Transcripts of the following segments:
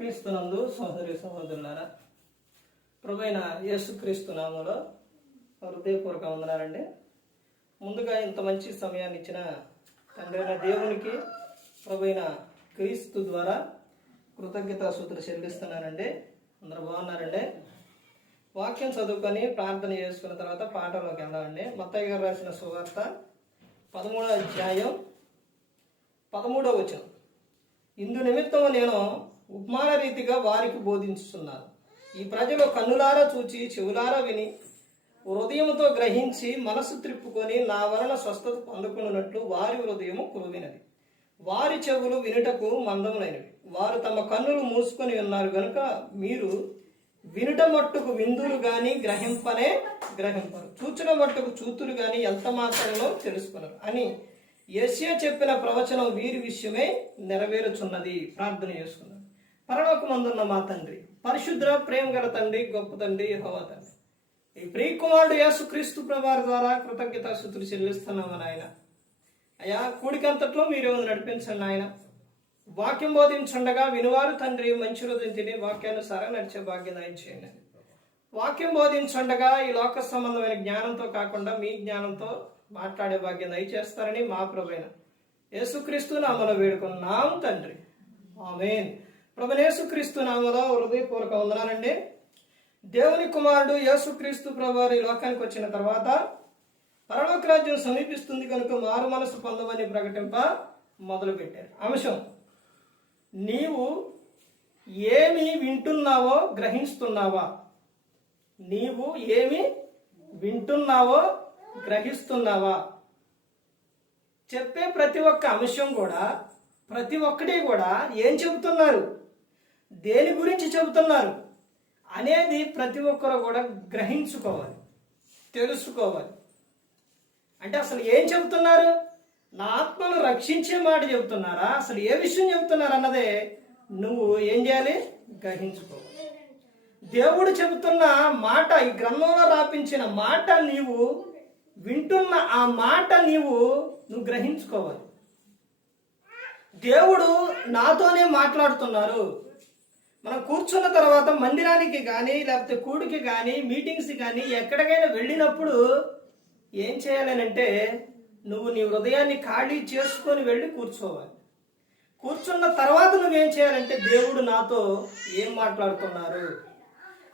క్రీస్తునందు సహోదరి సహోదరులారా, ప్రభువైన యేసుక్రీస్తు నామములో హృదయపూర్వక వందనాలండి. ముందుగా ఇంత మంచి సమయాన్ని ఇచ్చిన తండ్రి అయిన దేవునికి ప్రభువైన క్రీస్తు ద్వారా కృతజ్ఞతాస్తుతులు చెల్లిస్తున్నానండి. అందరూ బాగున్నారండి. వాక్యం చదువుకొని ప్రార్థన చేసుకున్న తర్వాత పాఠంలోకి వెళ్దామండి. మత్తయి గారు రాసిన సువార్త 13వ అధ్యాయం 13వ వచనం. ఇందు నిమిత్తం నేను ఉపమాన రీతిగా వారికి బోధించుతున్నాను. ఈ ప్రజలు కన్నులారా చూచి చెవులారా విని హృదయముతో గ్రహించి మనసు త్రిప్పుకొని నా వలన స్వస్థత పొందుకున్నట్లు వారి హృదయము కురువినది, వారి చెవులు వినుటకు మందములైనవి. వారు తమ కన్నులు మూసుకొని ఉన్నారు గనుక మీరు వినుట మట్టుకు విందులు గాని గ్రహింపరు, చూచుట మట్టుకు చూతులు గాని ఎంత మాత్రమో తెలుసుకున్నారు అని యెషయా చెప్పిన ప్రవచనం వీరి విషయమే నెరవేరుచున్నది. ప్రార్థన చేసుకున్నాను. పరలోకమందున్న మా తండ్రి, పరిశుద్ధ ప్రేమ గల తండ్రి, గొప్ప తండ్రి యెహోవా తండ్రి, ఈ ప్రియకుమారుడు యేసుక్రీస్తు ప్రభువారి ద్వారా కృతజ్ఞతాస్తుతులు చెల్లిస్తున్నాము నాయన. అయ్యా, కూడికంతట్లో మీరు నడిపించండి నాయన. వాక్యం బోధించుండగా వినువారు తండ్రి మంచి హృదయం తిని వాక్యానుసారం నడిచే భాగ్యం దయచేయండి. వాక్యం బోధించుండగా ఈ లోక సంబంధమైన జ్ఞానంతో కాకుండా మీ జ్ఞానంతో మాట్లాడే భాగ్యం దయచేస్తారని మా ప్రభువైన యేసుక్రీస్తు నామములో వేడుకున్నాం తండ్రి, ఆమేన్. ప్రభువైన యేసుక్రీస్తు నామములో హృదయపూర్వక వందనాలండి. దేవుని కుమారుడు యేసుక్రీస్తు ప్రభువారు ఈ లోకానికి వచ్చిన తర్వాత పరలోక రాజ్యం సమీపిస్తుంది కనుక మారు మనసు పొందమని ప్రకటింప మొదలు పెట్టారు. అంశం, నీవు ఏమి వింటున్నావో గ్రహిస్తున్నావా? నీవు ఏమి వింటున్నావో గ్రహిస్తున్నావా? చెప్పే ప్రతి ఒక్క అంశం కూడా, ప్రతి ఒక్కటి కూడా ఏం చెబుతున్నారు, దేని గురించి చెబుతున్నారు అనేది ప్రతి ఒక్కరు కూడా గ్రహించుకోవాలి, తెలుసుకోవాలి. అంటే అసలు ఏం చెబుతున్నారు? నా ఆత్మను రక్షించే మాట చెబుతున్నారా? అసలు ఏ విషయం చెబుతున్నారు అన్నదే నువ్వు ఏం చేయాలి? గ్రహించుకోవాలి. దేవుడు చెబుతున్న మాట, ఈ గ్రంథంలో రాపించిన మాట, నీవు వింటున్న ఆ మాట నువ్వు గ్రహించుకోవాలి. దేవుడు నాతోనే మాట్లాడుతున్నారు. మనం కూర్చున్న తర్వాత మందిరానికి కానీ లేకపోతే కూడికి కానీ మీటింగ్స్ కానీ ఎక్కడికైనా వెళ్ళినప్పుడు ఏం చేయాలనంటే నువ్వు నీ హృదయాన్ని ఖాళీ చేసుకొని వెళ్ళి కూర్చోవాలి. కూర్చున్న తర్వాత నువ్వేం చేయాలంటే దేవుడు నాతో ఏం మాట్లాడుతున్నారు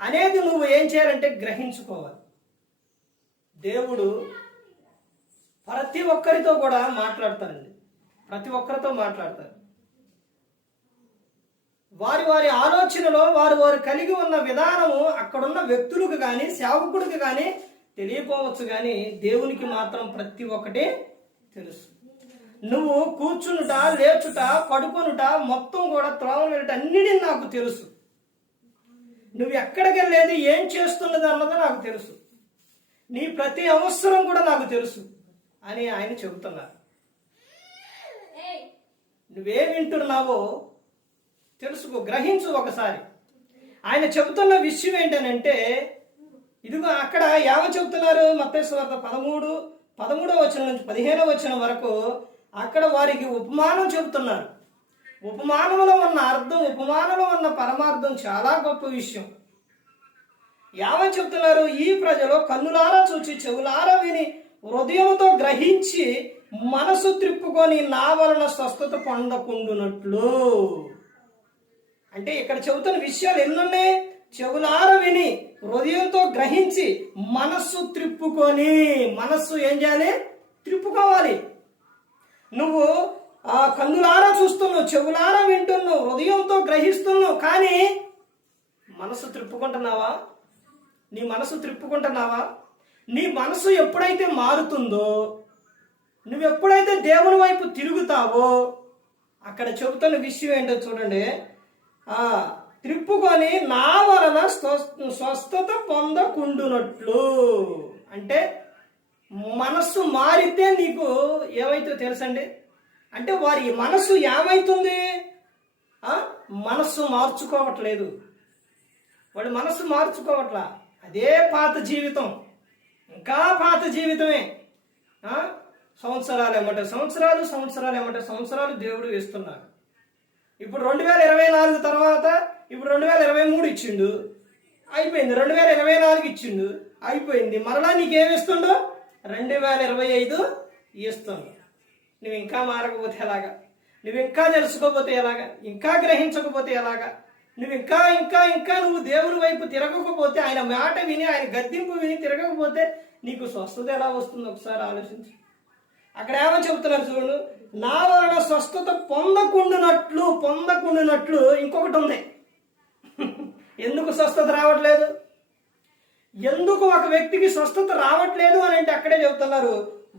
అనేది నువ్వు ఏం చేయాలంటే గ్రహించుకోవాలి. దేవుడు ప్రతి ఒక్కరితో కూడా మాట్లాడతారండి, ప్రతి ఒక్కరితో మాట్లాడతారు. వారి వారి ఆలోచనలో వారు కలిగి ఉన్న విధానము అక్కడున్న వ్యక్తులకు కానీ సేవకుడికి కానీ తెలియకపోవచ్చు, కానీ దేవునికి మాత్రం ప్రతి ఒక్కటి తెలుసు. నువ్వు కూర్చునుట, లేచుట, పడుకొనుట, మొత్తం కూడా త్రోవలు వెళ్ళట అన్నిటి నాకు తెలుసు. నువ్వు ఎక్కడికి వెళ్ళేది, ఏం చేస్తున్నది అన్నది నాకు తెలుసు. నీ ప్రతి అవసరం కూడా నాకు తెలుసు అని ఆయన చెబుతున్నారు. నువ్వేం వింటున్నావో తెలుసుకో, గ్రహించు ఒకసారి. ఆయన చెబుతున్న విషయం ఏంటనంటే, ఇదిగో అక్కడ ఏమని చెబుతున్నారు? మత్తయి సువార్త 13వ వచనం నుంచి 15వ వచనం వరకు అక్కడ వారికి ఉపమానం చెబుతున్నారు. ఉపమానంలో ఉన్న అర్థం, ఉపమానంలో ఉన్న పరమార్థం చాలా గొప్ప విషయం. ఏమని చెప్తున్నారు? ఈ ప్రజలు కన్నులారా చూచి చెవులారా విని హృదయంతో గ్రహించి మనసు త్రిప్పుకొని నా వలన స్వస్థత పొందకుండునట్లు. అంటే ఇక్కడ చెబుతున్న విషయాలు ఎన్నున్నాయి? చెవులార విని హృదయంతో గ్రహించి మనస్సు త్రిప్పుకొని. మనస్సు ఏం చేయాలి? త్రిప్పుకోవాలి. నువ్వు ఆ కన్నులారా చూస్తున్నావు, చెవులారా వింటున్నావు, హృదయంతో గ్రహిస్తున్నావు, కానీ మనసు త్రిప్పుకుంటున్నావా? నీ మనసు త్రిప్పుకుంటున్నావా? నీ మనసు ఎప్పుడైతే మారుతుందో, నువ్వు ఎప్పుడైతే దేవుని వైపు తిరుగుతావో, అక్కడ చెబుతున్న విషయం ఏంటో చూడండి. త్రిప్పుకొని నా వలన స్వస్థత పొందకుండునట్లు. అంటే మనస్సు మారితే నీకు ఏమైతే తెలుసండి? అంటే వారి మనస్సు ఏమైతుంది? మనస్సు మార్చుకోవట్లేదు. వాడి మనస్సు మార్చుకోవట్లా. అదే పాత జీవితం, ఇంకా పాత జీవితమే. సంవత్సరాలు ఏమంటే సంవత్సరాలు దేవుడు వేస్తున్నారు. ఇప్పుడు 2024 తర్వాత ఇప్పుడు 2023 ఇచ్చిండు, అయిపోయింది. 2024 ఇచ్చిండు, అయిపోయింది. మరలా నీకేమిస్తుండో 2025 ఇస్తుండు. నువ్వు ఇంకా మారకపోతే ఎలాగా? నువ్వు ఇంకా తెలుసుకోకపోతే ఎలాగా? ఇంకా గ్రహించకపోతే ఎలాగా? నువ్వు ఇంకా ఇంకా ఇంకా నువ్వు దేవుని వైపు తిరగకపోతే, ఆయన మాట విని, ఆయన గద్దింపు విని తిరగకపోతే నీకు స్వస్థత ఎలా వస్తుందో ఒకసారి ఆలోచించు. అక్కడ ఏమో చెబుతున్నారు చూడు, నా వలన స్వస్థత పొందకుండానట్లు ఇంకొకటి ఉంది. ఎందుకు స్వస్థత రావట్లేదు? ఎందుకు ఒక వ్యక్తికి స్వస్థత రావట్లేదు అని అంటే అక్కడే చెబుతున్నారు,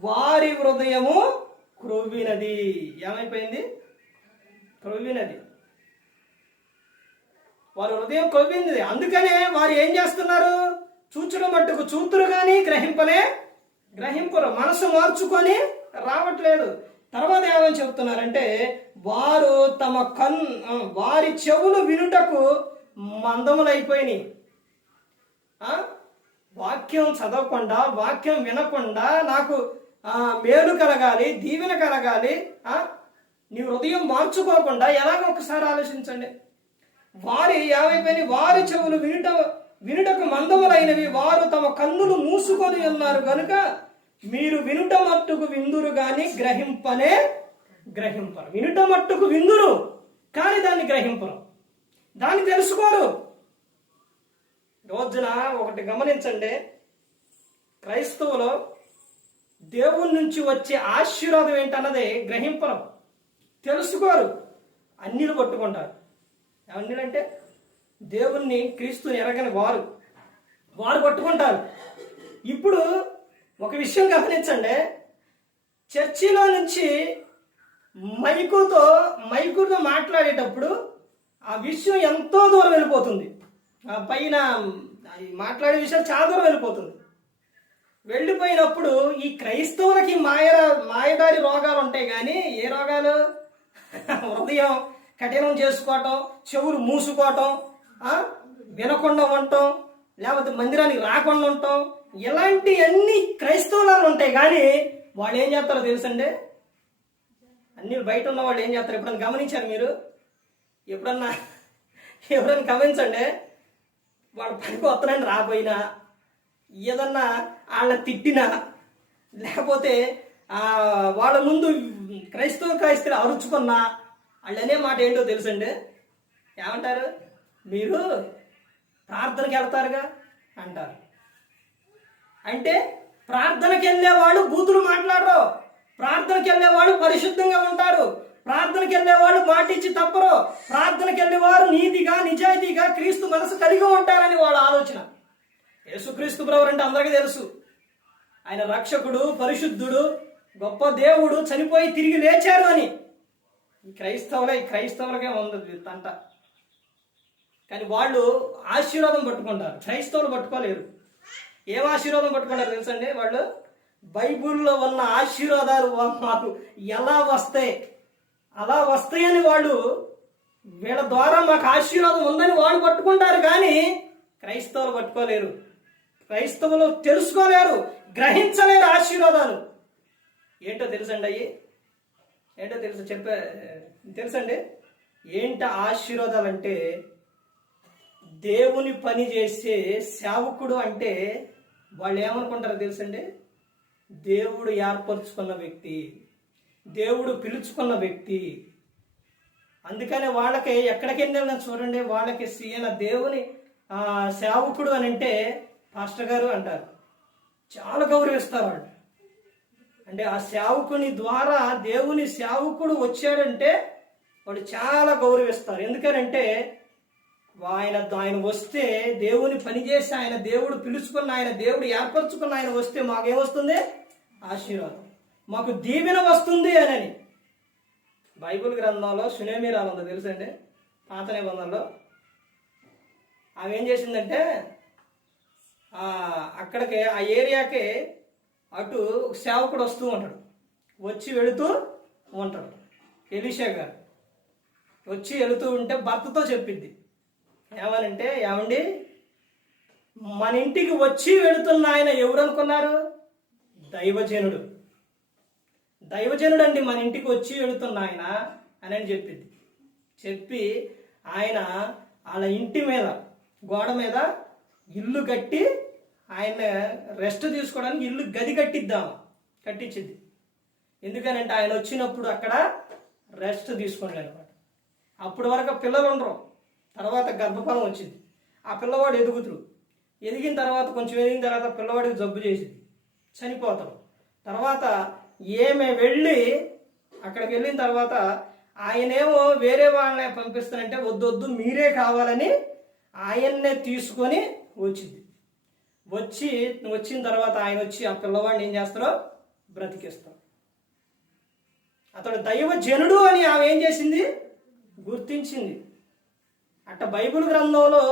వారి హృదయము క్రొవ్వినది. ఏమైపోయింది? క్రొవ్వినది. వారి హృదయం క్రొవ్వింది. అందుకనే వారు ఏం చేస్తున్నారు? చూచుడు మట్టుకు చూతురు కానీ గ్రహింపరు. మనసు మార్చుకొని రావట్లేదు. తర్వాత ఏమని చెబుతున్నారంటే, వారి చెవులు వినుటకు మందములైపోయినాయి. వాక్యం చదవకుండా, వాక్యం వినకుండా, నాకు మేలు కలగాలి, దీవెన కలగాలి, నీ హృదయం మార్చుకోకుండా ఎలాగో ఒకసారి ఆలోచించండి. వారి చెవులు వినుటకు మందములైనవి, వారు తమ కన్నులు మూసుకొని ఉన్నారు కనుక మీరు వినుట మట్టుకు విందురు గాని గ్రహింపరు. వినుట మట్టుకు విందురు కానీ దాన్ని గ్రహింపరు, దాన్ని తెలుసుకోరు. రోజున ఒకటి గమనించండి, క్రైస్తవులు దేవుని నుంచి వచ్చే ఆశీర్వాదం ఏంటన్నది గ్రహింపరు, తెలుసుకోరు. అన్నిలు పట్టుకుంటారు. అన్నిలంటే దేవుణ్ణి, క్రీస్తుని ఎరగని వారు పట్టుకుంటారు. ఇప్పుడు ఒక విషయం గమనించండి, చర్చిలో నుంచి మైకుతో మాట్లాడేటప్పుడు ఆ విషయం ఎంతో దూరం వెళ్ళిపోతుంది. పైన మాట్లాడే విషయం చాలా దూరం వెళ్ళిపోయినప్పుడు ఈ క్రైస్తవులకి మాయదారి రోగాలు ఉంటాయి. కానీ ఏ రోగాలు? హృదయం కఠినం చేసుకోవటం, చెవులు మూసుకోవటం, వినకుండా ఉండటం, లేకపోతే మందిరానికి రాకుండా ఉండటం, ఇలాంటి అన్ని క్రైస్తవులలో ఉంటాయి. కానీ వాళ్ళు ఏం చేస్తారో తెలుసండి, అన్ని బయట ఉన్న వాళ్ళు ఏం చేస్తారు? ఎప్పుడన్నా గమనించారు మీరు? ఎప్పుడన్నా గమనించండి, వాడు పనికి వస్తానని రాపోయినా, ఏదన్నా వాళ్ళని తిట్టినా, లేకపోతే వాళ్ళ ముందు క్రైస్తవులు అరుచుకున్నా, వాళ్ళు అనే మాట ఏంటో తెలుసండి? ఏమంటారు? మీరు ప్రార్థనకి వెళ్తారుగా అంటారు. అంటే ప్రార్థనకి వెళ్ళేవాళ్ళు బూతులు మాట్లాడరు, ప్రార్థనకి వెళ్ళేవాళ్ళు పరిశుద్ధంగా ఉంటారు, ప్రార్థనకి వెళ్ళేవాళ్ళు మాటిచ్చి తప్పరు, ప్రార్థనకి వెళ్ళేవారు నీతిగా నిజాయితీగా క్రీస్తు మనసు కలిగి ఉంటారని వాళ్ళ ఆలోచన. యేసుక్రీస్తు ప్రభువు అంటే అందరికీ తెలుసు, ఆయన రక్షకుడు, పరిశుద్ధుడు, గొప్ప దేవుడు, చనిపోయి తిరిగి లేచారు అని. ఈ క్రైస్తవులకే ఉంది తంట. కానీ వాళ్ళు ఆశీర్వాదం పట్టుకుంటారు, క్రైస్తవులు పట్టుకోలేరు. ఏం ఆశీర్వాదం పట్టుకుంటారు తెలుసండి? వాళ్ళు బైబిల్లో ఉన్న ఆశీర్వాదాలు మాకు ఎలా వస్తాయి, అలా వస్తాయని వాళ్ళు, వీళ్ళ ద్వారా మాకు ఆశీర్వాదం ఉందని వాళ్ళు పట్టుకుంటారు. కానీ క్రైస్తవులు పట్టుకోలేరు, క్రైస్తవులు తెలుసుకోలేరు, గ్రహించలేరు ఆశీర్వాదాలు. ఏంటో తెలుసండి? ఏంటో తెలుసండి? ఏంట ఆశీర్వాదాలు అంటే, దేవుని పని చేసే సేవకుడు అంటే వాళ్ళు ఏమనుకుంటారో తెలుసండి? దేవుడు ఏర్పరచుకున్న వ్యక్తి, దేవుడు పిలుచుకున్న వ్యక్తి. అందుకనే వాళ్ళకి ఎక్కడికి వెళ్ళినా చూడండి, వాళ్ళకి ఈయన దేవుని సేవకుడు అని అంటే పాస్టర్ గారు అంటారు, చాలా గౌరవిస్తారు వాళ్ళు. అంటే ఆ సేవకుని ద్వారా దేవుని సేవకుడు వచ్చాడంటే వాడు చాలా గౌరవిస్తారు. ఎందుకనంటే ఆయన వస్తే, దేవుని పనిచేసి ఆయన దేవుడు పిలుచుకున్న, ఆయన దేవుడు ఏర్పరచుకున్న ఆయన వస్తే మాకేమొస్తుంది? ఆశీర్వాదం, మాకు దీవెన వస్తుంది అని. బైబిల్ గ్రంథంలో సునేమిరాలు ఉందో తెలుసండి? పాత నిబంధనలో ఆమె ఏం చేసిందంటే, అక్కడికి ఆ ఏరియాకి అటు సేవకుడు వస్తూ ఉంటాడు, వచ్చి వెళుతూ ఉంటాడు. ఎలీషా గారు వచ్చి వెళుతూ ఉంటే భర్తతో చెప్పిద్ది ఏమనంటే, ఏమండి మన ఇంటికి వచ్చి వెళుతున్న ఆయన ఎవరు అనుకున్నారు? దైవజనుడు అండి మన ఇంటికి వచ్చి వెళుతున్న ఆయన అని చెప్పింది. చెప్పి ఆయన వాళ్ళ ఇంటి మీద గోడ మీద ఇల్లు కట్టి ఆయన రెస్ట్ తీసుకోవడానికి ఇల్లు గది కట్టించింది. ఎందుకనంటే ఆయన వచ్చినప్పుడు అక్కడ రెస్ట్ తీసుకోండి అనమాట. అప్పటి వరకు పిల్లలు ఉండరు, తర్వాత గర్భఫలం వచ్చింది, ఆ పిల్లవాడు ఎదిగిన తర్వాత కొంచెం ఎదిగిన తర్వాత పిల్లవాడికి జబ్బు చేసింది, చనిపోతాడు. తర్వాత ఏమే వెళ్ళి అక్కడికి వెళ్ళిన తర్వాత ఆయనేమో వేరే వాళ్ళనే పంపిస్తానంటే వద్దు మీరే కావాలని ఆయన్నే తీసుకొని వచ్చిన తర్వాత ఆయన వచ్చి ఆ పిల్లవాడిని ఏం చేస్తారో బ్రతికిస్తారు. అతడు దైవజనుడు అని ఆమె ఏం చేసింది, గుర్తించింది. అట్ట బైబిల్ గ్రంథంలో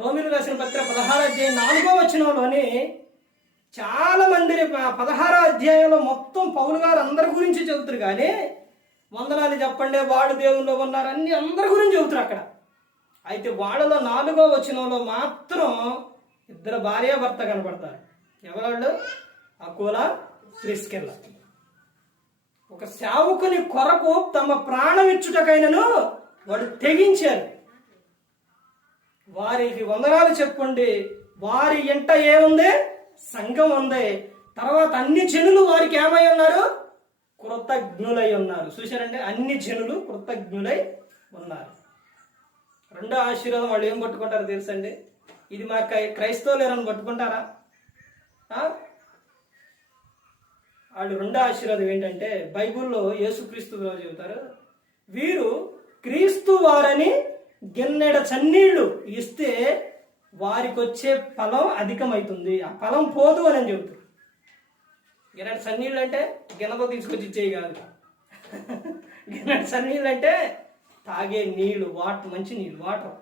రోమీయులకు రాసిన పత్రిక 16వ అధ్యాయం 4వ వచనంలోని చాలా మంది 16వ అధ్యాయంలో మొత్తం పౌలు గారు అందరి గురించి చెబుతారు, కానీ వందనాలు చెప్పండి వాళ్ళు దేవుల్లో ఉన్నారు అన్ని అందరి గురించి చెబుతారు అక్కడ. అయితే వాళ్ళలో 4వ వచనంలో మాత్రం 2 భార్యాభర్త కనపడతారు. ఎవరు? అకుల ప్రిస్కిల్ల. ఒక సేవకుని కొరకు తమ ప్రాణం ఇచ్చుటకైనను వాడు తెగించారు. వారికి వందనాలు చెప్పండి. వారి ఇంట ఏముంది? సంఘం ఉంది. తర్వాత అన్ని జనులు వారికి ఏమై ఉన్నారు? కృతజ్ఞులై ఉన్నారు. చూశారంటే అన్ని జనులు కృతజ్ఞులై ఉన్నారు. రెండో ఆశీర్వాదం వాళ్ళు ఏం పట్టుకుంటారో తెలుసండి? ఇది మా క్రైస్తవులు ఎవరైనా పట్టుకుంటారా? వాళ్ళు రెండో ఆశీర్వాదం ఏంటంటే బైబిల్లో యేసుక్రీస్తు చెబుతారు, వీరు క్రీస్తు వారని గిన్నెడ చన్నీళ్లు ఇస్తే వారికి వచ్చే ఫలం అధికమవుతుంది, ఆ ఫలం పోదు అని చెబుతారు. గిన్నెడ చన్నీళ్ళు అంటే గిన్నెతో తీసుకొచ్చి ఇచ్చేవి కాదు. గిన్నెడ చన్నీళ్ళు అంటే తాగే నీళ్లు, మంచి నీళ్ళు, వాటర్.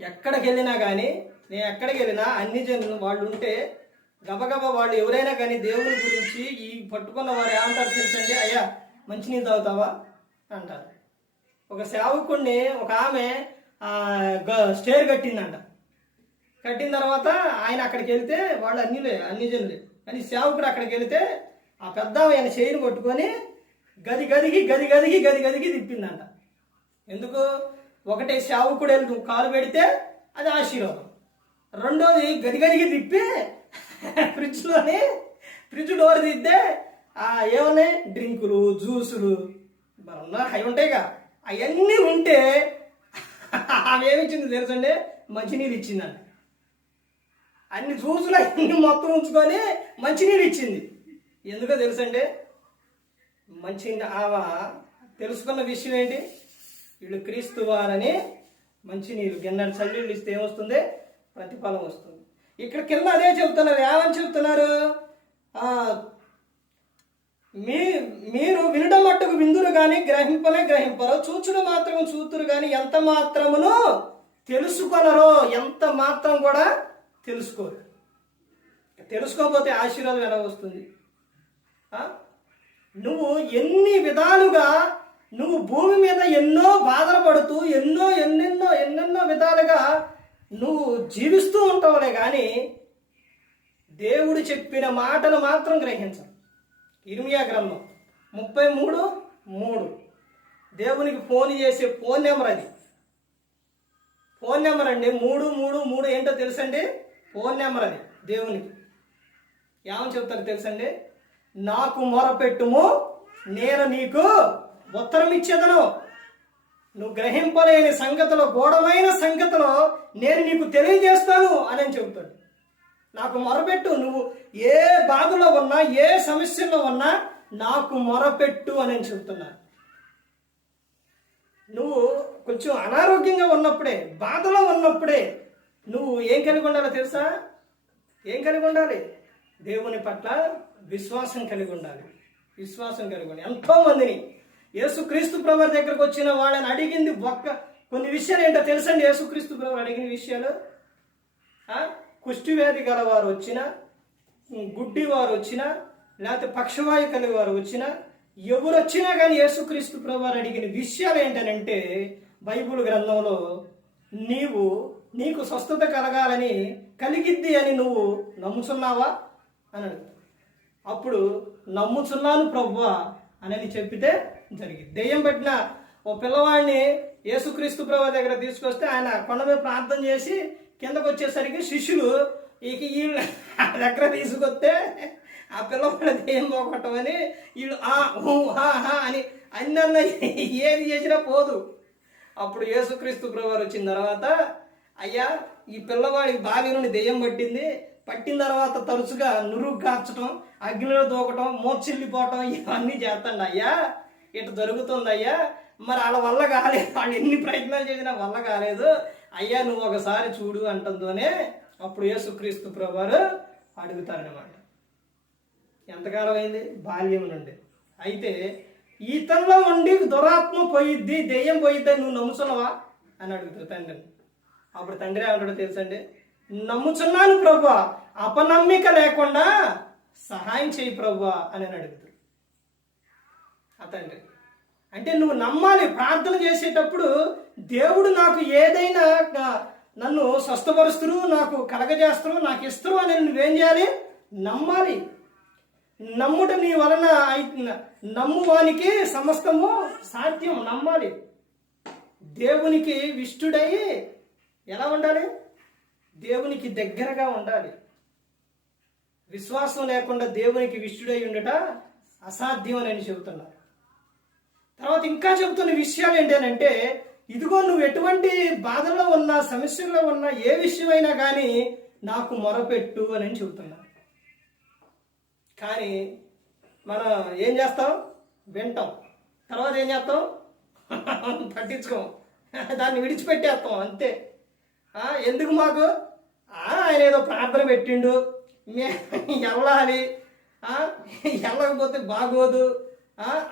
ఎక్కడికి వెళ్ళినా కానీ నేను ఎక్కడికి వెళ్ళినా అన్ని జనులు వాళ్ళు ఉంటే గబగబా వాళ్ళు ఎవరైనా కానీ దేవుని గురించి ఈ పట్టుకున్న వారు ఏమంటారు తెలుసండి? అయ్యా మంచినీళ్ళు తాగుతావా అంటారు. ఒక సేవకుడిని ఒక ఆమె స్టేర్ కట్టిందంట. కట్టిన తర్వాత ఆయన అక్కడికి వెళ్తే వాళ్ళు అన్ని జనులే, కానీ సేవకుడు అక్కడికి వెళితే ఆ పెద్ద ఆయన చేయిని పట్టుకొని గదికి తిప్పిందంట. ఎందుకు? ఒకటే సేవకుడు వెళ్ళి కాలు పెడితే అది ఆశీర్వాదం, రెండోది గదికి తిప్పి ఫ్రిడ్జ్ డోర్ తీస్తే ఏమన్నాయి? డ్రింకులు, జ్యూసులు అవి ఉంటాయిగా, అవన్నీ ఉంటే అవి ఏమిచ్చింది తెలుసండి? మంచినీళ్ళు ఇచ్చిందండి. అన్ని జ్యూసులు అన్ని మొత్తం ఉంచుకొని మంచినీళ్ళు ఇచ్చింది. ఎందుకో తెలుసండి? ఆమె తెలుసుకున్న విషయం ఏంటి? వీళ్ళు క్రీస్తు వారని మంచినీళ్ళు గిన్నెడు చల్లీళ్ళు ఇస్తే ఏమొస్తుంది? ప్రతిఫలం వస్తుంది. ఇక్కడ కింద అదే చెబుతున్నారు. ఏమని చెబుతున్నారు? మీరు వినడం మట్టుకు విందురు కానీ గ్రహింపరో, చూచుడు మాత్రం చూతురు కానీ ఎంత మాత్రమును తెలుసుకొనరో, ఎంత మాత్రం కూడా తెలుసుకోరు. తెలుసుకోకపోతే ఆశీర్వాదం ఎలా వస్తుంది? నువ్వు ఎన్ని విధాలుగా నువ్వు భూమి మీద ఎన్నో బాధలు పడుతూ ఎన్నెన్నో విధాలుగా నువ్వు జీవిస్తూ ఉంటావులే కానీ దేవుడు చెప్పిన మాటలు మాత్రం గ్రహించవు. ఇర్మియా గ్రంథం 33:3 దేవునికి ఫోన్ చేసే ఫోన్ నెంబర్ అది. ఫోన్ నెంబర్ అండి 333 ఏంటో తెలుసండి? ఫోన్ నెంబర్ అది దేవునికి. ఏమని చెప్తారు తెలుసండి? నాకు మొరపెట్టుము నేను నీకు ఉత్తరం ఇచ్చేదను, నువ్వు గ్రహింపలేని సంగతిలో గూఢమైన సంగతిలో నేను నీకు తెలియజేస్తాను అని చెబుతాడు. నాకు మొరపెట్టు, నువ్వు ఏ బాధలో ఉన్నా ఏ సమస్యలో ఉన్నా నాకు మొరపెట్టు అని చెబుతున్నా. నువ్వు కొంచెం అనారోగ్యంగా ఉన్నప్పుడే, బాధలో ఉన్నప్పుడే నువ్వు ఏం కలిగి ఉండాలో తెలుసా? ఏం కలిగి ఉండాలి? దేవుని పట్ల విశ్వాసం కలిగి ఉండాలి. ఎంతో మందిని యేసుక్రీస్తు ప్రభువు దగ్గరకు వచ్చిన వాళ్ళని అడిగింది కొన్ని విషయాలు ఏంటో తెలుసండి? యేసుక్రీస్తు ప్రభువు అడిగిన విషయాలు, కుష్ఠవ్యాధి గల వారు వచ్చినా, గుడ్డి వారు వచ్చినా, లేకపోతే పక్షవాయు కలిగి వారు వచ్చినా, ఎవరు వచ్చినా కానీ యేసుక్రీస్తు ప్రభువు అడిగిన విషయాలు ఏంటనంటే బైబిల్ గ్రంథంలో నీకు స్వస్థత కలగాలని కలిగిద్ది అని నువ్వు నమ్ముచున్నావా అని అడుగుతావు. అప్పుడు నమ్ముచున్నాను ప్రభువా అని చెప్పితే జరిగింది. దెయ్యం పట్టిన ఓ పిల్లవాడిని యేసుక్రీస్తు ప్రభు దగ్గర తీసుకొస్తే ఆయన కొండ మీద ప్రార్థన చేసి కిందకు వచ్చేసరికి శిష్యులు ఇక వీళ్ళ దగ్గర తీసుకొస్తే ఆ పిల్లవాడు దెయ్యం పోగొట్టమని వీళ్ళు అని అన్న ఏది చేసినా పోదు. అప్పుడు యేసుక్రీస్తు ప్రభు వచ్చిన తర్వాత, అయ్యా ఈ పిల్లవాడికి బావి నుండి దెయ్యం పట్టిన తర్వాత తరచుగా నురుగు కార్చడం, అగ్నిలో దూకటం, మోర్చిల్లిపోవటం ఇవన్నీ చేస్తాండి అయ్యా, ఇటు జరుగుతుంది అయ్యా, మరి వాళ్ళ వల్ల కాలేదు, వాళ్ళు ఎన్ని ప్రయత్నాలు చేసినా వల్ల కాలేదు అయ్యా, నువ్వు ఒకసారి చూడు అంటంతోనే అప్పుడు యేసుక్రీస్తు ప్రభువారు అడుగుతారనమాట. ఎంతకాలం అయింది? బాల్యం నుండి. అయితే ఈతల్లో ఉండి దురాత్మ పోయిద్ది, దెయ్యం పోయిద్ది, నువ్వు నమ్ముతున్నావా అని అడుగుతారు తండ్రిని. అప్పుడు తండ్రి ఏమంటాడో తెలుసండి, నమ్ముచున్నాను ప్రభువా, అపనమ్మిక లేకుండా సహాయం చేయి ప్రభువా అని అడుగుతాడు ఆ తండ్రి. అంటే నువ్వు నమ్మాలి. ప్రార్థన చేసేటప్పుడు దేవుడు నాకు ఏదైనా నన్ను స్వస్థపరుస్తురు, నాకు కలగజేస్తురు, నాకు ఇస్తురు అని నువ్వేం చేయాలి? నమ్మాలి. నమ్ముట నీ వలన నమ్మువానికి సమస్తము సాధ్యం. నమ్మాలి. దేవునికి విష్టుడై ఎలా ఉండాలి? దేవునికి దగ్గరగా ఉండాలి. విశ్వాసం లేకుండా దేవునికి విష్టుడై ఉండట అసాధ్యం అని చెబుతున్నారు. తర్వాత ఇంకా చెబుతున్న విషయాలు ఏంటంటే, ఇదిగో నువ్వు ఎటువంటి బాధల్లో ఉన్నా, సమస్యల్లో ఉన్నా, ఏ విషయమైనా కానీ నాకు మొరపెట్టు అని చెబుతున్నారు. కానీ మనం ఏం చేస్తాం? వింటాం. తర్వాత ఏం చేస్తాం? పట్టించుకోం, దాన్ని విడిచిపెట్టేస్తాం అంతే. ఎందుకు మాకు ఆయన ఏదో ప్రార్థన పెట్టిండు, వెళ్ళాలి, వెళ్ళకపోతే బాగోదు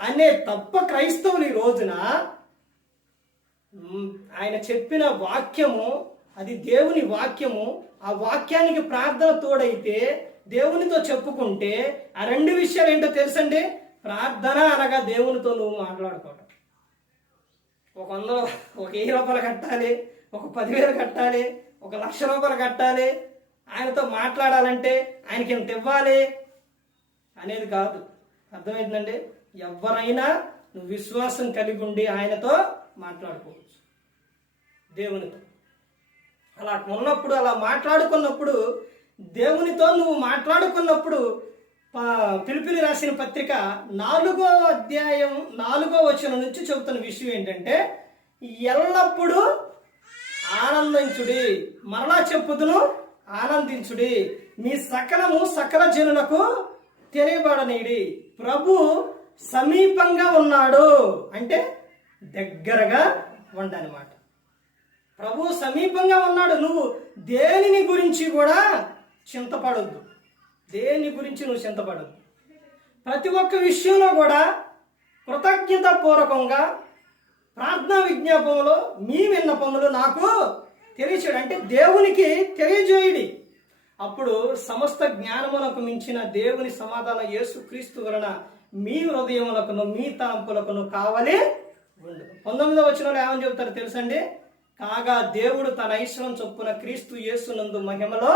అనే తప్ప క్రైస్తవులు ఈ రోజున ఆయన చెప్పిన వాక్యము, అది దేవుని వాక్యము, ఆ వాక్యానికి ప్రార్థన తోడైతే దేవునితో చెప్పుకుంటే ఆ రెండు విషయాలు ఏంటో తెలుసండి. ప్రార్థన అనగా దేవునితో నువ్వు మాట్లాడుకోవడం. ఒక 1000 రూపాయలు కట్టాలి, ఒక 10,000 కట్టాలి, ఒక 1,00,000 రూపాయలు కట్టాలి, ఆయనతో మాట్లాడాలంటే ఆయనకి ఎంత ఇవ్వాలి అనేది కాదు. అర్థమైందండి? ఎవరైనా నువ్వు విశ్వాసం కలిగి ఉండి ఆయనతో మాట్లాడుకోవచ్చు, దేవునితో. అలా ఉన్నప్పుడు, అలా మాట్లాడుకున్నప్పుడు, దేవునితో నువ్వు మాట్లాడుకున్నప్పుడు ఫిలిప్పీయులకు రాసిన పత్రిక 4వ అధ్యాయం 4వ వచనం నుంచి చెబుతున్న విషయం ఏంటంటే, ఎల్లప్పుడూ ఆనందించుడి, మరలా చెప్పుదును ఆనందించుడి, మీ సకలము సకల జనులకు తెలియబడనీడి, ప్రభు సమీపంగా ఉన్నాడు. అంటే దగ్గరగా ఉండనమాట. ప్రభు సమీపంగా ఉన్నాడు. నువ్వు దేనిని గురించి కూడా చింతపడొద్దు. దేని గురించి నువ్వు చింతపడొద్దు. ప్రతి ఒక్క విషయంలో కూడా కృతజ్ఞత పూర్వకంగా ప్రార్థనా విజ్ఞాపంలో మీ విన్నపములు నాకు తెలియచేయడు, అంటే దేవునికి తెలియజేయడి. అప్పుడు సమస్త జ్ఞానమునకు మించిన దేవుని సమాధానం యేసుక్రీస్తు వలన మీ హృదయములకును మీ తలంపులకును కావాలి ఉండు. 19వ వచనంలో ఏమని చెబుతారో తెలుసండి, కాగా దేవుడు తన ఐశ్వర్యం చొప్పున క్రీస్తు యేసునందు మహిమలో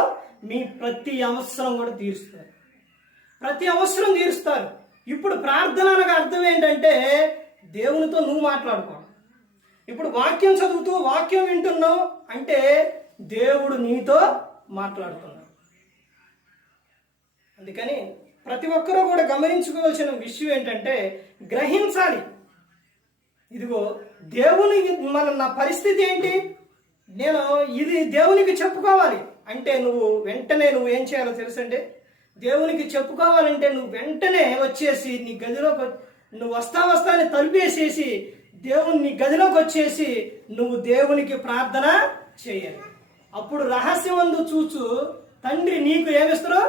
మీ ప్రతి అవసరం కూడా తీరుస్తారు. ప్రతి అవసరం తీరుస్తారు. ఇప్పుడు ప్రార్థన అనగా అర్థం ఏంటంటే, దేవునితో నువ్వు మాట్లాడుకోవడం. ఇప్పుడు వాక్యం చదువుతూ వాక్యం వింటున్నావు అంటే దేవుడు నీతో మాట్లాడుతున్నాడు. అందుకని ప్రతి ఒక్కరూ కూడా గమనించుకోవాల్సిన విషయం ఏంటంటే, గ్రహించాలి. ఇదిగో దేవునికి నా పరిస్థితి ఏంటి, నేను ఇది దేవునికి చెప్పుకోవాలి అంటే నువ్వు వెంటనే నువ్వు ఏం చేయాలో తెలుసండి. దేవునికి చెప్పుకోవాలంటే నువ్వు వెంటనే వచ్చేసి నీ గదిలోకి నువ్వు వస్తాని తలుపేసేసి దేవుని నీ గదిలోకి వచ్చేసి నువ్వు దేవునికి ప్రార్థన చేయాలి. అప్పుడు రహస్యమందు చూచు తండ్రి నీకు ఏమిస్తారో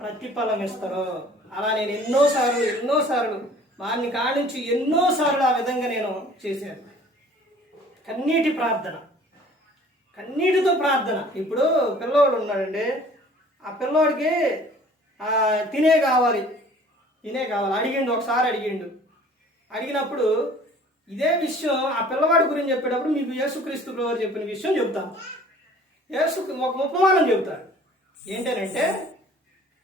ప్రతిఫలం ఇస్తారో. అలా నేను ఎన్నోసార్లు వారిని కానించి ఎన్నోసార్లు ఆ విధంగా నేను చేశాను. కన్నీటితో ప్రార్థన. ఇప్పుడు పిల్లవాడు ఉన్నాడండి, ఆ పిల్లవాడికి తినే కావాలి అడిగిండు. ఒకసారి అడిగినప్పుడు ఇదే విషయం ఆ పిల్లవాడి గురించి చెప్పేటప్పుడు మీకు యేసుక్రీస్తు ప్రభువు చెప్పిన విషయం చెబుతాను. ఒక ఉపమానం చెబుతాడు. ఏంటంటే,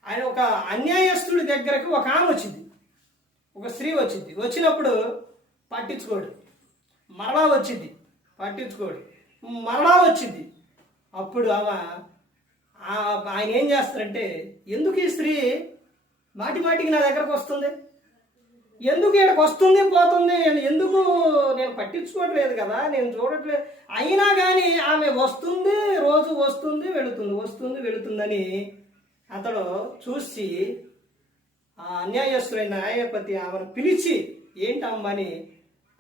ఆయన ఒక అన్యాయస్తుడి దగ్గరకు ఒక ఆమె వచ్చింది. ఒక స్త్రీ వచ్చింది, వచ్చినప్పుడు పట్టించుకోడు. మరలా వచ్చింది, పట్టించుకోడు. మరలా వచ్చింది. అప్పుడు ఆయన ఏం చేస్తారంటే, ఎందుకు ఈ స్త్రీ మాటి మాటికి నా దగ్గరకు వస్తుంది, ఎందుకు ఇక్కడికి వస్తుంది పోతుంది, ఎందుకు నేను పట్టించుకోవట్లేదు కదా, నేను చూడట్లేదు, అయినా కానీ ఆమె వస్తుంది, రోజు వస్తుంది వెళుతుందని అతడు చూసి ఆ అన్యాయస్తులైన న్యాయపతి ఆమెను పిలిచి ఏంటమ్మని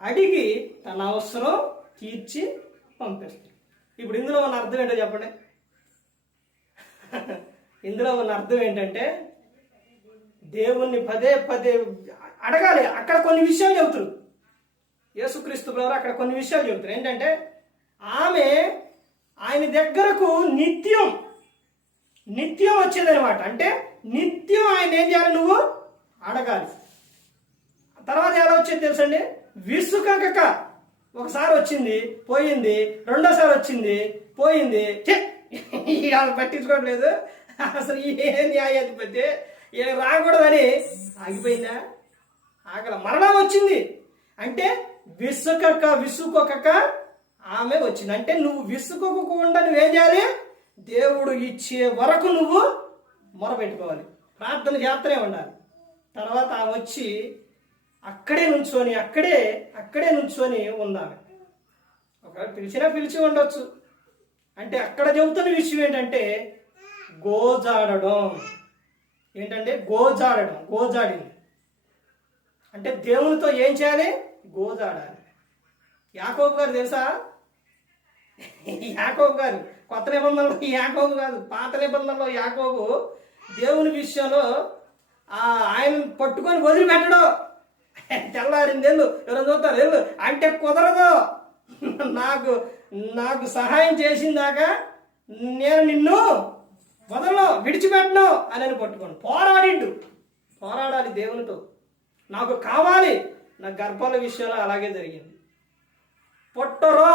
అడిగి తన అవసరం తీర్చి పంపిస్తాడు. ఇప్పుడు ఇందులో ఉన్న అర్థం ఏంటో చెప్పండి. ఇందులో ఉన్న అర్థం ఏంటంటే, దేవుణ్ణి పదే పదే అడగాలి. అక్కడ కొన్ని విషయాలు చెబుతారు యేసుక్రీస్తు ప్రభువు, అక్కడ కొన్ని విషయాలు చెబుతారు. ఏంటంటే, ఆమె ఆయన దగ్గరకు నిత్యం వచ్చేదనమాట. అంటే నిత్యం ఆయన ఏం చేయాలి, నువ్వు అడగాలి. తర్వాత ఎలా వచ్చేది తెలుసండి, విసుకక ఒకసారి వచ్చింది పోయింది, రెండోసారి వచ్చింది పోయింది, పట్టించుకోవట్లేదు, అసలు ఏ న్యాయాధిపతి రాకూడదని ఆగిపోయిందా, ఆగల. మరలా వచ్చింది అంటే విసుకొక ఆమె వచ్చింది. అంటే నువ్వు విసుకోకుండా నువ్వేం చేయాలి, దేవుడు ఇచ్చే వరకు నువ్వు మొరపెట్టుకోవాలి, ప్రార్థన చేస్తూనే ఉండాలి. తర్వాత ఆమె వచ్చి అక్కడే నుంచొని ఉందామె. ఒకవేళ పిలిచి ఉండొచ్చు. అంటే అక్కడ చెబుతున్న విషయం ఏంటంటే, గోజాడడం. ఏంటంటే గోజాడింది. అంటే దేవునితో ఏం చేయాలి, గోజాడాలి. యాకోబు గారు తెలుసా, యాకోబు గారు కొత్త నిబంధనలో యాకోబు కాదు, పాత నిబంధనలో యాకోబు దేవుని విషయంలో ఆయన పట్టుకొని వదిలిపెట్టడు. తెల్లారింది వెళ్ళు, ఎవరో చూస్తారు వెళ్ళు అంటే కుదరదు, నాకు సహాయం చేసిందాకా నేను నిన్ను వదలను, విడిచిపెట్టను అని పట్టుకోండి. పోరాడాలి దేవునితో. నాకు కావాలి. నా గర్భాల విషయంలో అలాగే జరిగింది. పొట్టరో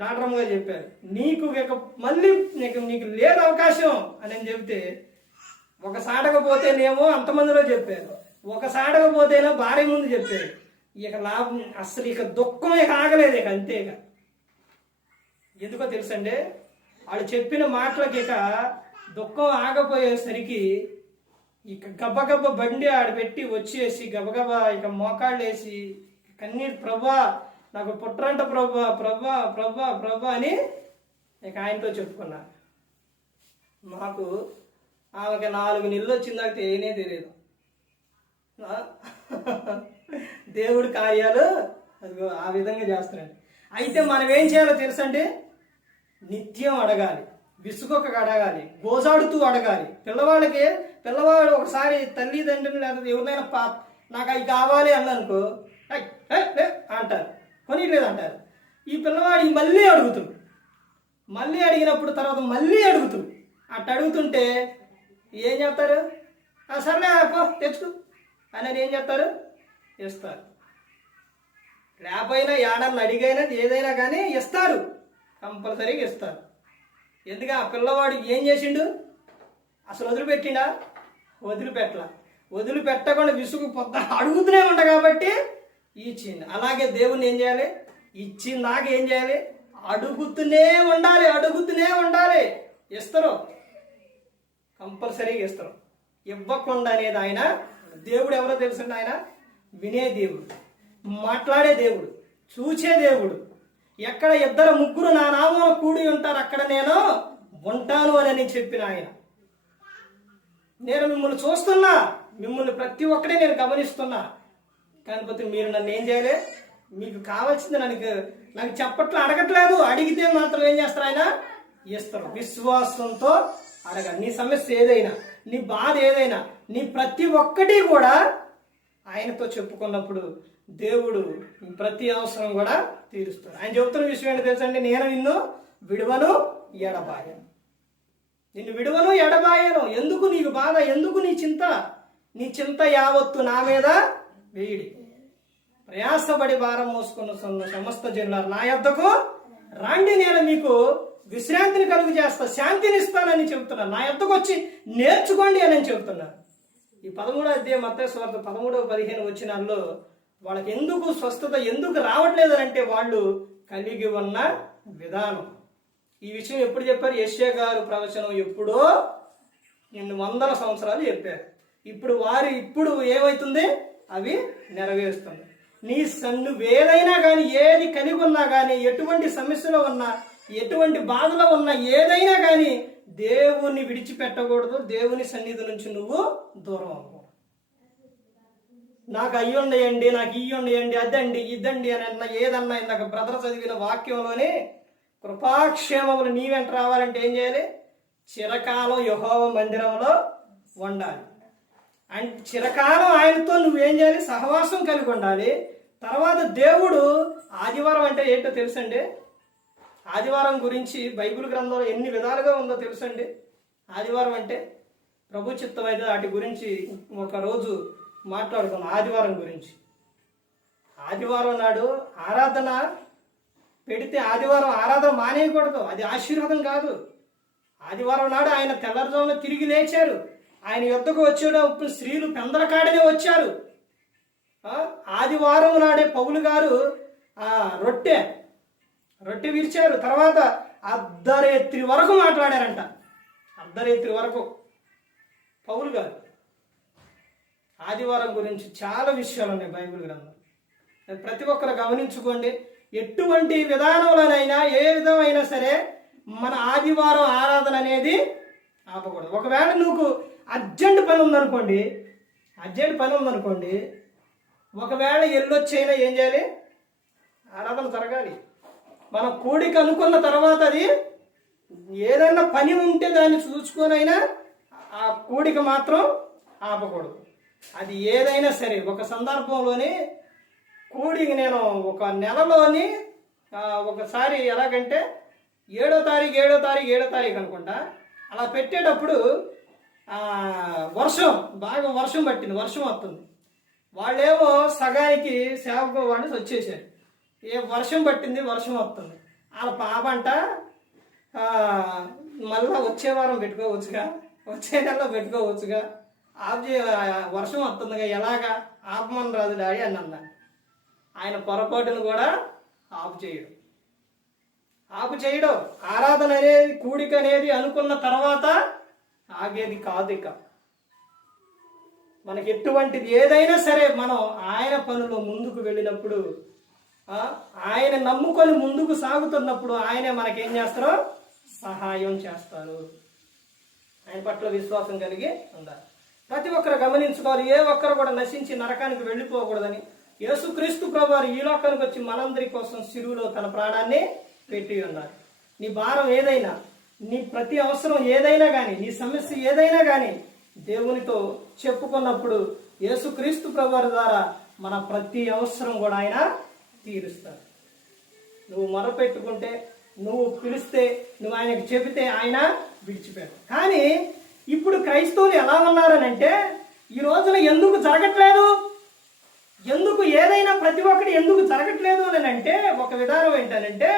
డాక్టర్గా చెప్పారు, మళ్ళీ నీకు లేదు అవకాశం అని చెబితే, ఒక సాడకపోతేనేమో అంతమందిలో చెప్పారు, ఒక సాడకపోతేనో భార్య ముందు చెప్పారు. ఇక లాభం అసలు దుఃఖం ఆగలేదు, అంతేగా. ఎందుకో తెలుసండి, వాళ్ళు చెప్పిన మాటలకి దుఃఖం ఆగపోయేసరికి గబగబ బండి ఆడబెట్టి వచ్చేసి గబగబా మోకాళ్ళు వేసి కన్నీరు, ప్రభా నాకు పుట్రంట ప్రభా అని ఆయనతో చెప్పుకున్నా. మాకు ఆమెకి 4 నెలలు వచ్చిందాక తెలియదు. దేవుడి కార్యాలు అది ఆ విధంగా చేస్తున్నాడు. అయితే మనం ఏం చేయాలో తెలుసండి, నిత్యం అడగాలి, విసుగొక అడగాలి, గోజాడుతూ అడగాలి. పిల్లవాడు ఒకసారి తల్లిదండ్రులు లేదా ఎవరినైనా నాకు అవి కావాలి అన్ననుకో అంటారు, కొనిలేదు అంటారు. ఈ పిల్లవాడు మళ్ళీ అడుగుతాడు, మళ్ళీ అడిగినప్పుడు తర్వాత మళ్ళీ అడుగుతాడు. అట్ట అడుగుతుంటే ఏం చేస్తారు, సర్లే పో తెచ్చుకో అని ఏం చేస్తారు, ఇస్తారు. లేకపోయినా ఏడన్నా అడిగైనా ఏదైనా కానీ ఇస్తారు, కంపల్సరీగా ఇస్తారు. ఎందుకు ఆ పిల్లవాడు ఏం చేసిండు, అసలు వదిలిపెట్టకుండా విసుగు పొద్దు అడుగుతూనే ఉంటా కాబట్టి ఇచ్చింది. అలాగే దేవుణ్ణి ఏం చేయాలి, ఇచ్చిందాక ఏం చేయాలి, అడుగుతూనే ఉండాలి. ఇస్తారు, కంపల్సరీగా ఇస్తారు. ఇవ్వకుండా అనేది ఆయన దేవుడు ఎవరో తెలుసండి, ఆయన వినే దేవుడు, మాట్లాడే దేవుడు, చూచే దేవుడు. ఎక్కడ 2-3 నా నామమున కూడి ఉంటారు అక్కడ నేను ఉంటాను అని చెప్పిన ఆయన. నేను మిమ్మల్ని చూస్తున్నా, మిమ్మల్ని ప్రతి ఒక్కటే నేను గమనిస్తున్నా. కాకపోతే మీరు నన్ను ఏం చేయాలి, మీకు కావాల్సింది నాకు చెప్పట్లు అడగట్లేదు, అడిగితే మాత్రం ఏం చేస్తారు, ఆయన ఇస్తారు. విశ్వాసంతో అడగాలి. నీ సమస్య ఏదైనా, నీ బాధ ఏదైనా, నీ ప్రతి ఒక్కటి కూడా ఆయనతో చెప్పుకున్నప్పుడు దేవుడు ప్రతి అవసరం కూడా తీరుస్తాడు. ఆయన చెబుతున్న విషయం ఏంటి తెలుసండి, నేను నిన్ను విడువను ఎడబాయను. ఎందుకు నీకు బాధ, ఎందుకు నీ చింత యావత్తు నా మీద వేయుడి. ప్రయాసపడి భారం మోసుకున్న సమస్త జనులారా నా యొద్దకు రండి, నేను మీకు విశ్రాంతిని కలుగు చేస్తా, శాంతిని ఇస్తానని చెబుతున్నాను. నా యొద్దకు వచ్చి నేర్చుకోండి అని చెబుతున్నాను. ఈ 13వ అధ్యాయం మత్తయి సువార్త 13-15 వచనాల్లో వాళ్ళకి ఎందుకు స్వస్థత ఎందుకు రావట్లేదు అంటే వాళ్ళు కలిగి ఉన్న విధానం. ఈ విషయం ఎప్పుడు చెప్పారు? యెషయా గారు ప్రవచనం ఎప్పుడో 800 సంవత్సరాలు చెప్పారు. ఇప్పుడు ఏమవుతుంది? అవి నెరవేరుస్తుంది. నువ్వేదైనా కానీ, ఏది కలిగి ఉన్నా కానీ, ఎటువంటి సమస్యలో ఉన్నా, ఎటువంటి బాధలో ఉన్నా, ఏదైనా కానీ దేవుణ్ణి విడిచిపెట్టకూడదు. దేవుని సన్నిధి నుంచి నువ్వు దూరం అవ్వకూడదు. నాకు అయ్యి ఉండయండి, నాకు ఇయ్యి ఉండయండి, అదండి ఇదండి అని అన్న ఏదన్నా ఇందాక బ్రదర్ చదివిన వాక్యంలోనే కృపాక్షేమములు నీ వెంట రావాలంటే ఏం చేయాలి? చిరకాలం యెహోవా మందిరంలో ఉండాలి. అంటే చిరకాలం ఆయనతో నువ్వేం చేయాలి? సహవాసం కలిగి ఉండాలి. తర్వాత దేవుడు ఆదివారం అంటే ఏంటో తెలుసండి? ఆదివారం గురించి బైబిల్ గ్రంథంలో ఎన్ని విధాలుగా ఉందో తెలుసండి? ఆదివారం అంటే ప్రభు చిత్తం అయితే వాటి గురించి ఒక రోజు మాట్లాడుకున్నాం. ఆదివారం గురించి, ఆదివారం నాడు ఆరాధన పెడితే ఆదివారం ఆరాధన మానేయకూడదు. అది ఆశీర్వాదం కాదు. ఆదివారం నాడు ఆయన తెల్లవారుజామున తిరిగి లేచారు. ఆయన యొద్దకు వచ్చేటప్పుడు స్త్రీలు పెందలకాడనే వచ్చారు. ఆదివారం నాడే పౌలు గారు రొట్టె విరిచారు. తర్వాత అర్ధరాత్రి వరకు మాట్లాడారంట. అర్ధరాత్రి వరకు పౌలు గారు. ఆదివారం గురించి చాలా విషయాలు ఉన్నాయి బైబిల్ గ్రంథం. ప్రతి ఒక్కరు గమనించుకోండి. ఎటువంటి విధానంలోనైనా, ఏ విధమైనా సరే మన ఆదివారం ఆరాధన అనేది ఆపకూడదు. ఒకవేళ నువ్వు అర్జెంట్ పని ఉందనుకోండి, ఒకవేళ ఎల్లొచ్చైనా ఏం చేయాలి? ఆరాధన జరగాలి. మనం కూడిక అనుకున్న తర్వాత అది ఏదైనా పని ఉంటే దాన్ని చూసుకొనైనా ఆ కూడిక మాత్రం ఆపకూడదు. అది ఏదైనా సరే. ఒక సందర్భంలోని కూడిక నేను ఒక నెలలోని ఒకసారి ఎలాగంటే 7వ తారీఖు అనుకుంటా అలా పెట్టేటప్పుడు బాగా వర్షం పట్టింది. వర్షం వస్తుంది. వాళ్ళేమో సగానికి సేవకు వాళ్ళు వచ్చేసారు. వర్షం పట్టింది, వర్షం వస్తుంది. వాళ్ళ పాప అంట మళ్ళా వచ్చే వారం పెట్టుకోవచ్చుగా, వచ్చే నెలలో పెట్టుకోవచ్చుగా, వర్షం వస్తుందిగా, ఎలాగా ఆపమని రాదు డాడీ అని అన్నాను. ఆయన పొరపాటును కూడా ఆపు చేయడం. ఆరాధన అనేది, కూడిక అనేది అనుకున్న తర్వాత ఆగేది కాదు. ఇక మనకి ఎటువంటిది ఏదైనా సరే మనం ఆయన పనులు ముందుకు వెళ్ళినప్పుడు, ఆయన నమ్ముకొని ముందుకు సాగుతున్నప్పుడు ఆయనే మనకేం చేస్తారో సహాయం చేస్తారు. ఆయన పట్ల విశ్వాసం కలిగి ఉండాలి. ప్రతి ఒక్కరు గమనించుకోవాలి. ఏ ఒక్కరు కూడా నశించి నరకానికి వెళ్ళిపోకూడదని యేసుక్రీస్తు ప్రభువారు ఈ లోకానికి వచ్చి మనందరి కోసం సిలువలో తన ప్రాణాన్ని పెట్టి ఉన్నారు. నీ భారం ఏదైనా, నీ ప్రతి అవసరం ఏదైనా కానీ, నీ సమస్య ఏదైనా కానీ దేవునితో చెప్పుకున్నప్పుడు యేసుక్రీస్తు ప్రభువారి ద్వారా మన ప్రతి అవసరం కూడా ఆయన తీరుస్తాడు. నువ్వు మొరపెట్టుకుంటే, నువ్వు పిలిస్తే, నువ్వు ఆయనకు చెబితే ఆయన విడిచిపెట్టు. కానీ ఇప్పుడు క్రైస్తవులు ఎలా ఉన్నారనంటే ఈ రోజున ఎందుకు జరగట్లేదు, ఎందుకు ఏదైనా ప్రతి ఒక్కటి ఎందుకు జరగట్లేదు అని అంటే ఒక విధానం ఏంటనంటే,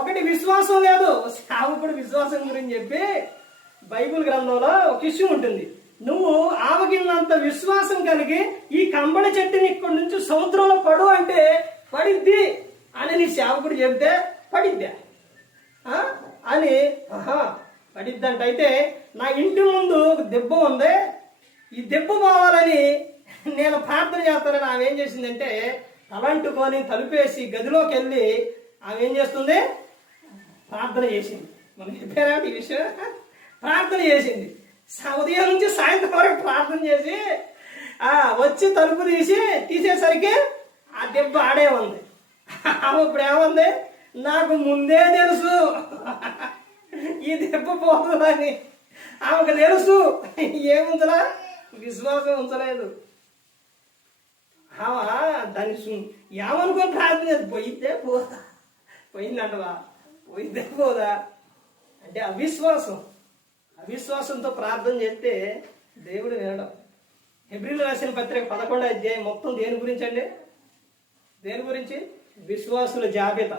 ఒకటి విశ్వాసం లేదు. సేవకుడు విశ్వాసం గురించి చెప్పి బైబిల్ గ్రంథంలో ఒక విషయం ఉంటుంది. నువ్వు ఆవగినంత విశ్వాసం కలిగి ఈ కంబళ చెట్టుని ఇక్కడి నుంచి సముద్రంలో పడు అంటే పడిద్ది అని నీ సేవకుడు చెబితే పడిద్దా అని పడిద్దంట. అయితే నా ఇంటి ముందు ఒక దెబ్బ ఉంది, ఈ దెబ్బ పోవాలని నేను ప్రార్థన చేస్తానని ఆమె ఏం చేసిందంటే తలంటుకొని తలుపేసి గదిలోకి వెళ్ళి ఆమె ఏం చేస్తుంది? ప్రార్థన చేసింది. మనం చెప్పారా ఈ విషయం? ప్రార్థన చేసింది. ఉదయం నుంచి సాయంత్రం వరకు ప్రార్థన చేసి వచ్చి తలుపు తీసేసరికి ఆ దెబ్బ ఆడే ఉంది. ఇప్పుడు ఏముంది? నాకు ముందే తెలుసు ఈ దెబ్బ పోతుందని. ఆమెకు తెలుసు. ఏముంచలా? విశ్వాసం ఉంచలేదు. దాన్ని ఏమనుకొని ప్రార్థన చేసి పోయిద్దే పోదా, పోయిందంటవా, పోయిద్దే పోదా అంటే అవిశ్వాసంతో ప్రార్థన చేస్తే దేవుడు వినడం. హెబ్రీలు రాసిన పత్రిక 11వ అధ్యాయం మొత్తం దేని గురించి అండి? దేని గురించి? విశ్వాసుల జాబితా.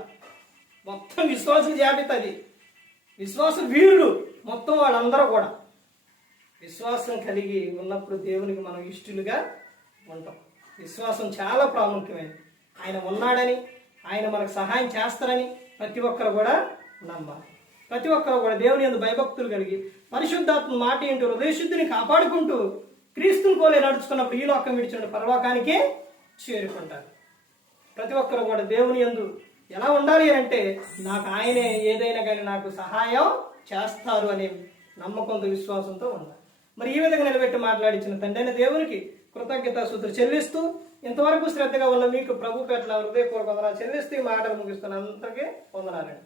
మొత్తం విశ్వాసుల జాబితా. అది విశ్వాస వీరులు మొత్తం వాళ్ళందరూ కూడా విశ్వాసం కలిగి ఉన్నప్పుడు దేవునికి మనం ఇష్టలుగా ఉంటాం. విశ్వాసం చాలా ప్రాముఖ్యమైనది. ఆయన ఉన్నాడని, ఆయన మనకు సహాయం చేస్తారని ప్రతి ఒక్కరు కూడా నమ్మాలి. ప్రతి ఒక్కరు కూడా దేవుని యందు భయభక్తులు కలిగి పరిశుద్ధాత్మ మాట ఏంటో హృదయశుద్ధిని కాపాడుకుంటూ క్రీస్తుని పోలే నడుచుకున్నప్పుడు ఈ లోకం విడిచిన పరలోకానికే చేరుకుంటారు. ప్రతి ఒక్కరు కూడా దేవుని యందు ఎలా ఉండాలి అంటే, నాకు ఆయనే ఏదైనా కానీ నాకు సహాయం చేస్తారు అనే నమ్మకంతో, విశ్వాసంతో ఉండాలి. మరి ఈ విధంగా నిలబెట్టి మాట్లాడించిన తండ్రి దేవునికి కృతజ్ఞతాస్తుతులు చెల్లిస్తూ, ఇంతవరకు శ్రద్ధగా ఉన్న మీకు ప్రభు పేట్ల హృదయపూర్వక వందనాలు చెల్లిస్తూ ఈ మాటలు ముగిస్తున్న అందరికీ వందనాలండి.